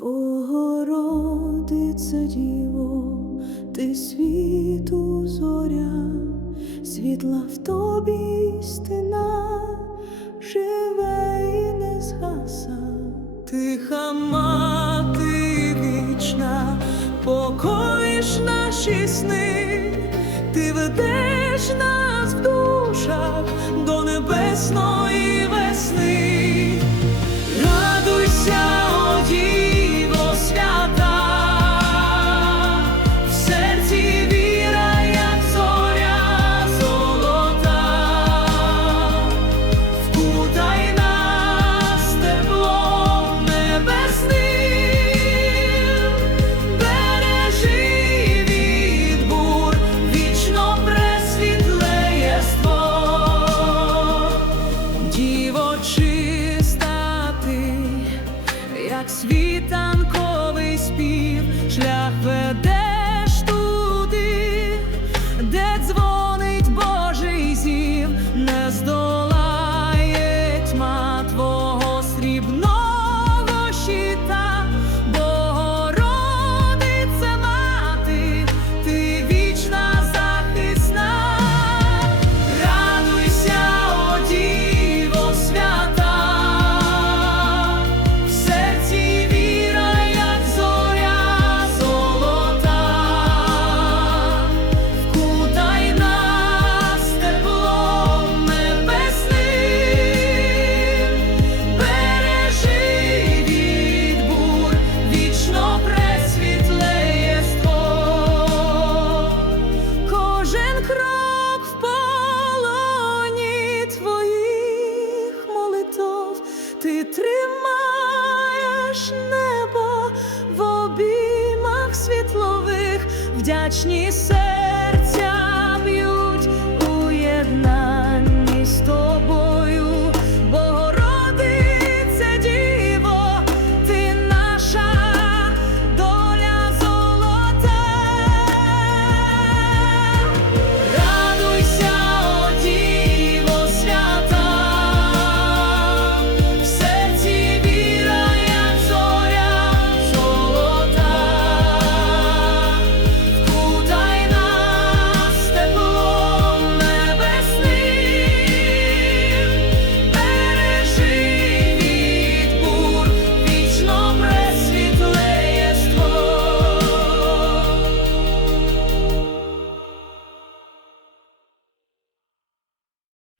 Богородице Діво, ти світу зоря, світла в тобі істина, живе і не згаса, тиха мати вічна, покоїш наші сни. світанковий спів, шлях веде. небо в обіймах світлових, вдячні се.